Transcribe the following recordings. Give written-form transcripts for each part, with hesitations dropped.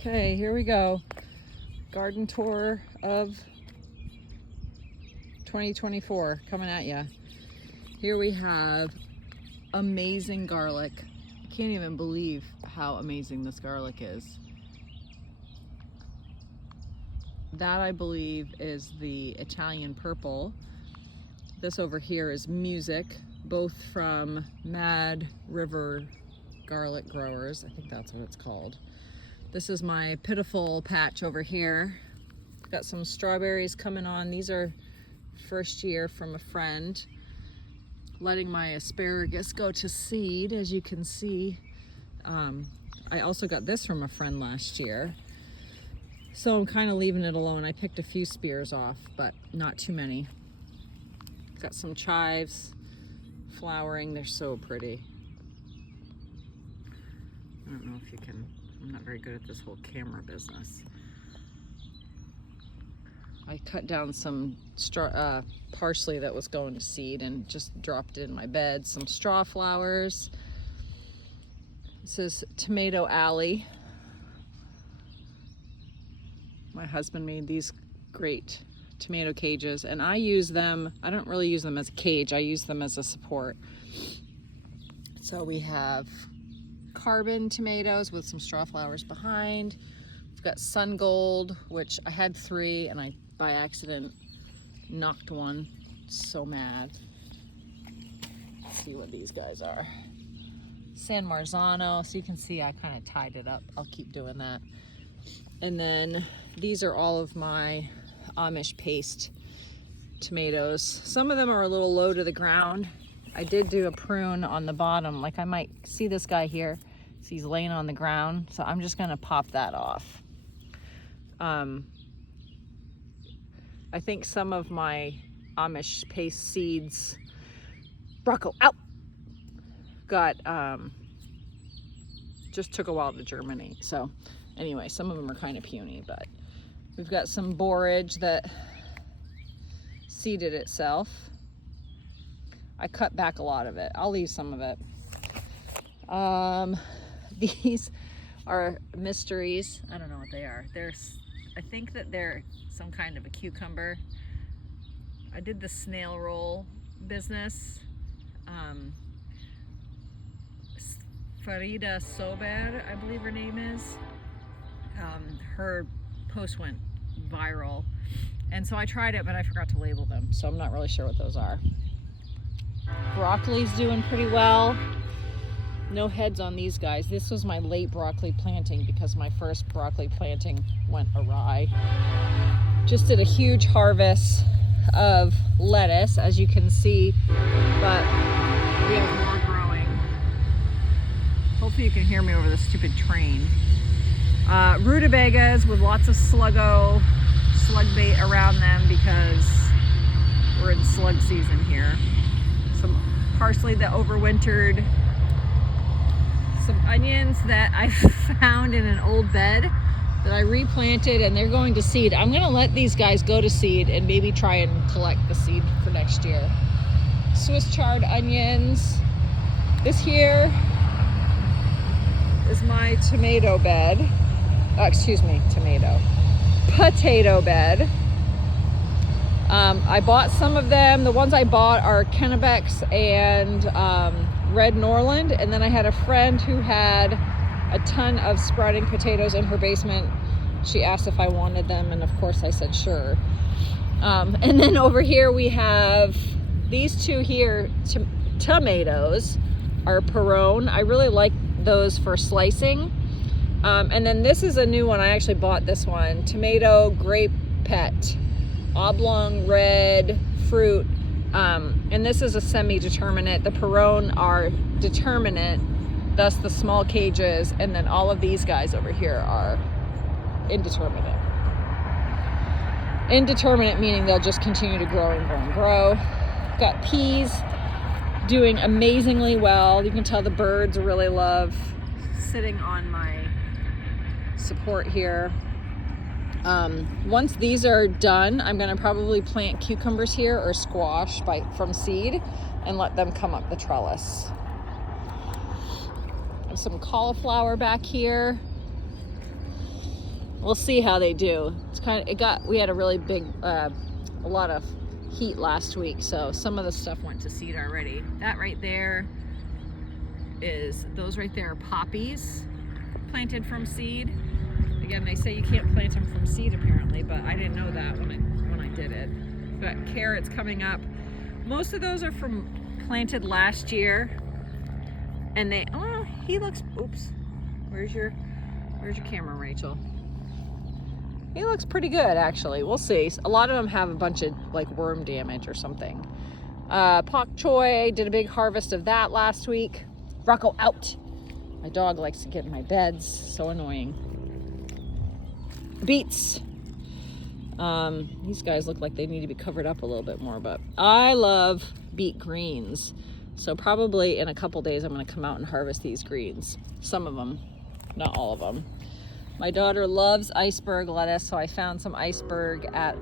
Okay, here we go. Garden tour of 2024 coming at ya. Here we have amazing garlic. I can't even believe how amazing this garlic is. That, I believe, is the Italian purple. This over here is Music, both from Mad River Garlic Growers. I think that's what it's called. This is my Pitiful patch over here. Got some strawberries coming on. These are first year from a friend. Letting my asparagus go to seed, as you can see. I also got this from a friend last year. So I'm kind of leaving it alone. I picked a few spears off, but not too many. Got some chives flowering. They're so pretty. I don't know if you can, I'm not very good at this whole camera business. I cut down some parsley that was going to seed and just dropped it in my bed. Some straw flowers. This is Tomato Alley. My husband made these great tomato cages, and I use them, I don't really use them as a cage, I use them as a support. So we have carbon tomatoes with some straw flowers behind. We've got Sun Gold, which I had 3 and I by accident knocked one. So mad. Let's see what these guys are. San Marzano, so you can see I kind of tied it up. I'll keep doing that. And then these are all of my Amish paste tomatoes. Some of them are a little low to the ground. I did do a prune on the bottom. Like, I might see this guy here. So he's laying on the ground. So I'm just gonna pop that off. I think some of my Amish paste seeds, Rocco, out, got, just took a while to germinate. So anyway, some of them are kind of puny, but we've got some borage that seeded itself. I cut back a lot of it. I'll leave some of it. These are mysteries. I don't know what they are. I think that they're some kind of a cucumber. I did the snail roll business. Farida Sober, I believe her name is. Her post went viral, and so I tried it, but I forgot to label them, so I'm not really sure what those are. Broccoli's doing pretty well. No heads on these guys. This was my late broccoli planting because my first broccoli planting went awry. Just did a huge harvest of lettuce, as you can see, but we have more growing. Hopefully you can hear me over the stupid train. Rutabagas with lots of slug bait around them because we're in slug season here. Some parsley that overwintered. Some onions that I found in an old bed that I replanted, and they're going to seed. I'm gonna let these guys go to seed and maybe try and collect the seed for next year. Swiss chard onions. This here is my tomato bed. Potato bed. I bought some of them. The ones I bought are Kennebecs and Red Norland, and then I had a friend who had a ton of sprouting potatoes in her basement. She asked if I wanted them, and of course I said sure. And then over here we have these two here, tomatoes are Perone. I really like those for slicing. And then this is a new one. I actually bought this one, Tomato Grape Pet, oblong red fruit. And this is a semi-determinate. The Perone are determinate, thus the small cages, and then all of these guys over here are indeterminate. Indeterminate meaning they'll just continue to grow and grow and grow. Got peas doing amazingly well. You can tell the birds really love sitting on my support here. Once these are done, I'm going to probably plant cucumbers here or squash from seed and let them come up the trellis. I have some cauliflower back here. We'll see how they do. We had a really big, a lot of heat last week, so some of the stuff went to seed already. That right there those right there are poppies planted from seed. Again, they say you can't plant them from seed apparently, but I didn't know that when I did it. We've got carrots coming up. Most of those are planted last year, and he looks, oops, where's your camera, Rachel? He looks pretty good, actually. We'll see. A lot of them have a bunch of like worm damage or something. Pak choy, did a big harvest of that last week. Rocco, out! My dog likes to get in my beds. So annoying. Beets. These guys look like they need to be covered up a little bit more, but I love beet greens. So probably in a couple days I'm going to come out and harvest these greens. Some of them, not all of them. My daughter loves iceberg lettuce, so I found some iceberg at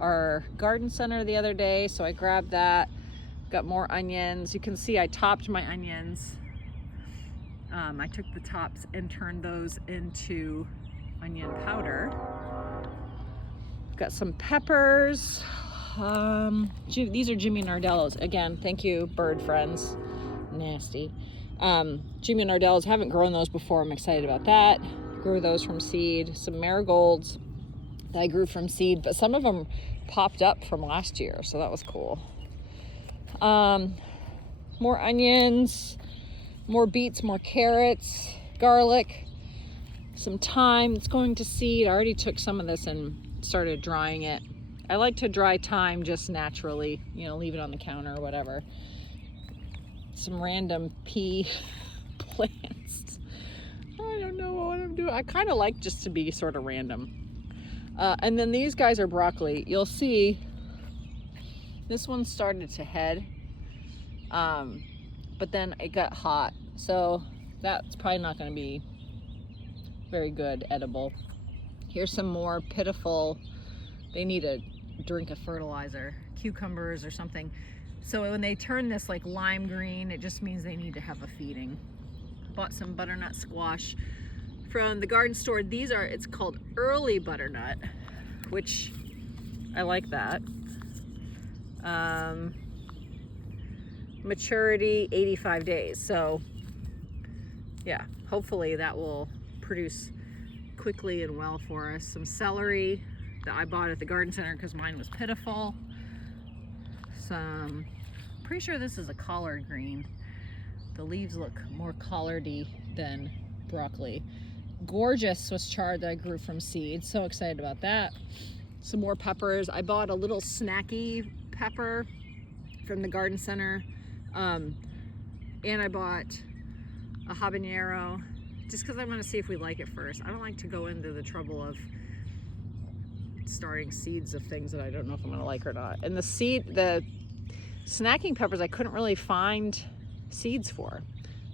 our garden center the other day, so I grabbed that. Got more onions. You can see I topped my onions. I took the tops and turned those into onion powder. Got some peppers. These are Jimmy Nardellos. Again, thank you, bird friends. Nasty. Jimmy Nardellos, haven't grown those before. I'm excited about that. Grew those from seed. Some marigolds that I grew from seed, but some of them popped up from last year, so that was cool. More onions, more beets, more carrots, garlic, some thyme. It's going to seed. I already took some of this and started drying it. I like to dry thyme just naturally, leave it on the counter or whatever. Some random pea plants. I don't know what I'm doing. I kind of like just to be sort of random. And then these guys are broccoli. You'll see this one started to head, but then it got hot. So that's probably not going to be very good edible. Here's some more pitiful, they need a drink of fertilizer, cucumbers or something. So when they turn this like lime green, it just means they need to have a feeding. Bought some butternut squash from the garden store. It's called early butternut, which I like that. Maturity 85 days. So yeah, hopefully that will produce quickly and well for us. Some celery that I bought at the garden center because mine was pitiful. Pretty sure this is a collard green. The leaves look more collardy than broccoli. Gorgeous Swiss chard that I grew from seed. So excited about that. Some more peppers. I bought a little snacky pepper from the garden center. And I bought a habanero just because I want to see if we like it first. I don't like to go into the trouble of starting seeds of things that I don't know if I'm going to like or not. And the snacking peppers I couldn't really find seeds for.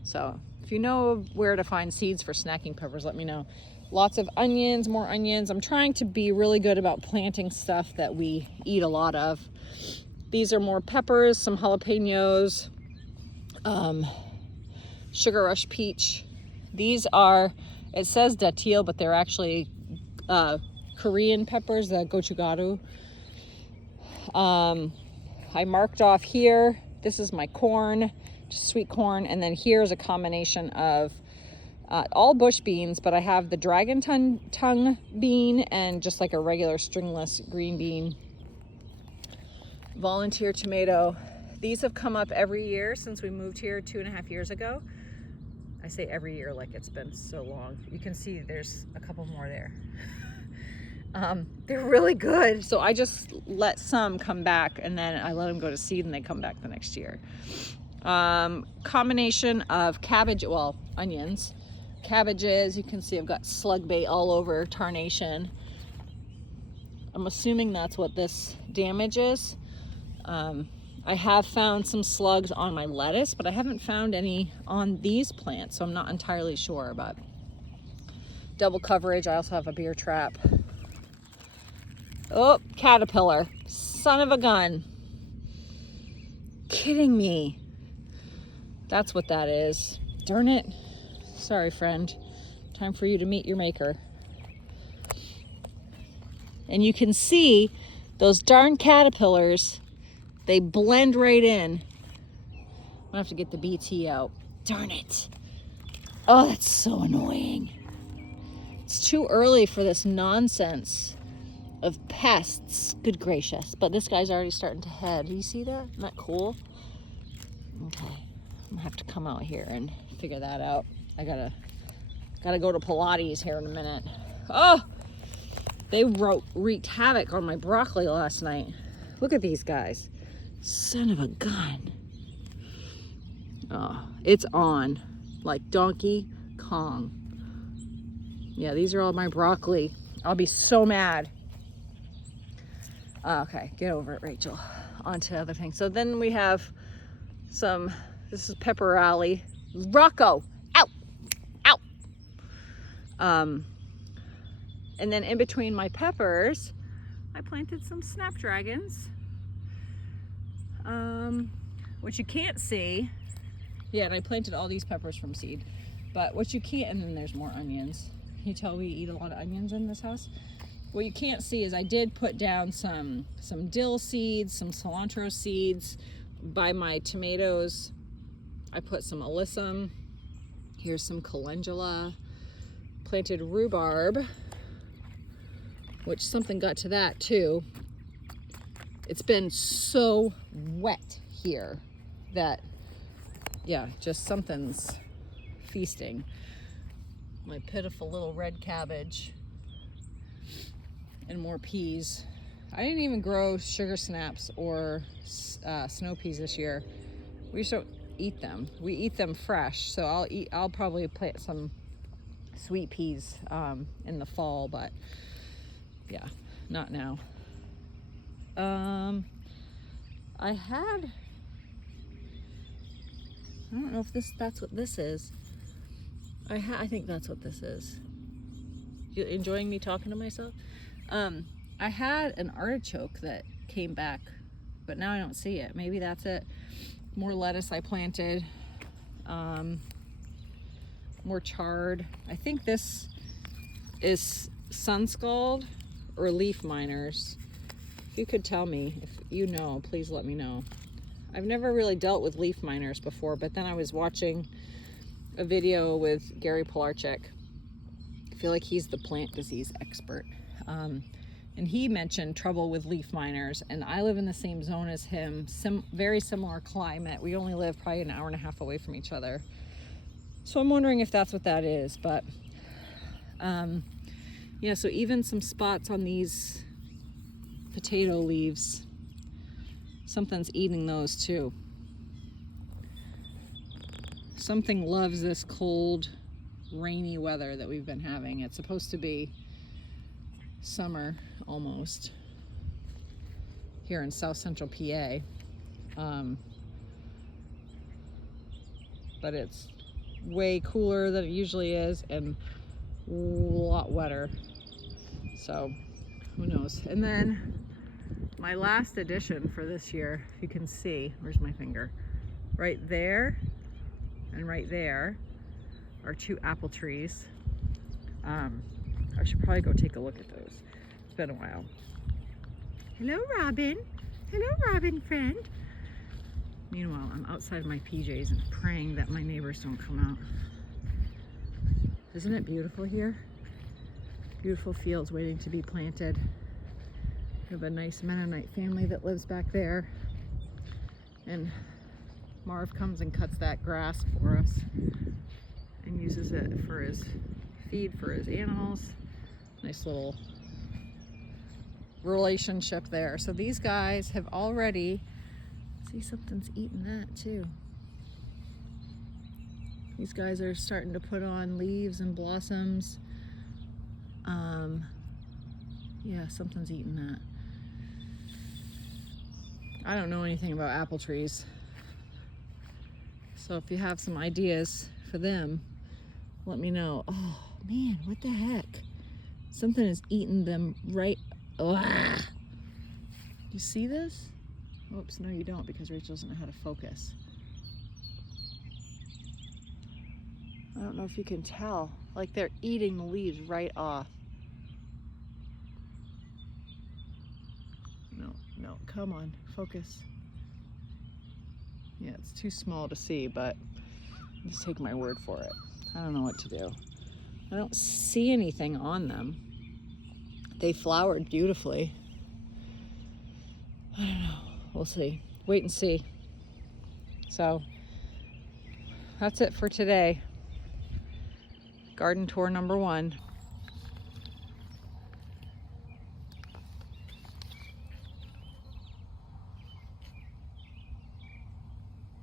So if you know where to find seeds for snacking peppers, let me know. Lots of onions, more onions. I'm trying to be really good about planting stuff that we eat a lot of. These are more peppers, some jalapenos, sugar rush peach. These are, it says datil, but they're actually Korean peppers, the gochugaru. I marked off here, this is my corn, just sweet corn, and then here's a combination of all bush beans, but I have the dragon tongue bean and just like a regular stringless green bean. Volunteer tomato. These have come up every year since we moved here 2.5 years ago. I say every year like it's been so long. You can see there's a couple more there. They're really good. So I just let some come back and then I let them go to seed and they come back the next year. Combination of cabbage, well, onions, cabbages. You can see I've got slug bait all over, tarnation. I'm assuming that's what this damage is. I have found some slugs on my lettuce, but I haven't found any on these plants, so I'm not entirely sure. But double coverage. I also have a beer trap. Oh, caterpillar. Son of a gun. Kidding me. That's what that is. Darn it. Sorry, friend. Time for you to meet your maker. And you can see those darn caterpillars, they blend right in. I'm gonna have to get the BT out. Darn it. Oh, that's so annoying. It's too early for this nonsense of pests. Good gracious. But this guy's already starting to head. Do you see that? Isn't that cool? Okay. I'm gonna have to come out here and figure that out. I gotta go to Pilates here in a minute. Oh, they wreaked havoc on my broccoli last night. Look at these guys. Son of a gun. Oh, it's on like Donkey Kong. Yeah, these are all my broccoli. I'll be so mad. Okay, get over it, Rachel. On to other things. So then we have some, this is Pepper Alley. Rocco, ow, ow. And then in between my peppers, I planted some snapdragons. What you can't see, yeah, and I planted all these peppers from seed, but what you can't, and then there's more onions. Can you tell we eat a lot of onions in this house? What you can't see is I did put down some dill seeds, some cilantro seeds. By my tomatoes, I put some alyssum. Here's some calendula. Planted rhubarb, which something got to that too. It's been so wet here that, yeah, just something's feasting. My pitiful little red cabbage and more peas. I didn't even grow sugar snaps or snow peas this year. We just don't eat them. We eat them fresh. So I'll probably plant some sweet peas in the fall, but yeah, not now. I don't know if that's what this is. I think that's what this is. You enjoying me talking to myself? I had an artichoke that came back, but now I don't see it. Maybe that's it. More lettuce I planted. More chard. I think this is sun scald or leaf miners. If you could tell me, if you know, please let me know. I've never really dealt with leaf miners before, but then I was watching a video with Gary Pilarczyk. I feel like he's the plant disease expert. And he mentioned trouble with leaf miners, and I live in the same zone as him, very similar climate. We only live probably an hour and a half away from each other. So I'm wondering if that's what that is, but yeah, so even some spots on these potato leaves, something's eating those too. Something loves this cold, rainy weather that we've been having. It's supposed to be summer almost here in South Central PA, but it's way cooler than it usually is and a lot wetter, so who knows. And then my last addition for this year, if you can see, where's my finger, right there and right there are 2 apple trees. I should probably go take a look at those. It's been a while. Hello, Robin. Hello, Robin friend. Meanwhile, I'm outside my PJs and praying that my neighbors don't come out. Isn't it beautiful here? Beautiful fields waiting to be planted. We have a nice Mennonite family that lives back there. And Marv comes and cuts that grass for us and uses it for his feed for his animals. Nice little relationship there. So these guys have already, see, something's eating that too. These guys are starting to put on leaves and blossoms. Yeah, something's eating that. I don't know anything about apple trees. So if you have some ideas for them, let me know. Oh man, what the heck? Something is eating them right. Ah! You see this? Oops, no you don't, because Rachel doesn't know how to focus. I don't know if you can tell. Like they're eating the leaves right off. no, come on, focus. Yeah, it's too small to see, but just take my word for it. I don't know what to do. I don't see anything on them. They flowered beautifully. I don't know. We'll see. Wait and see. So that's it for today. Garden tour number 1.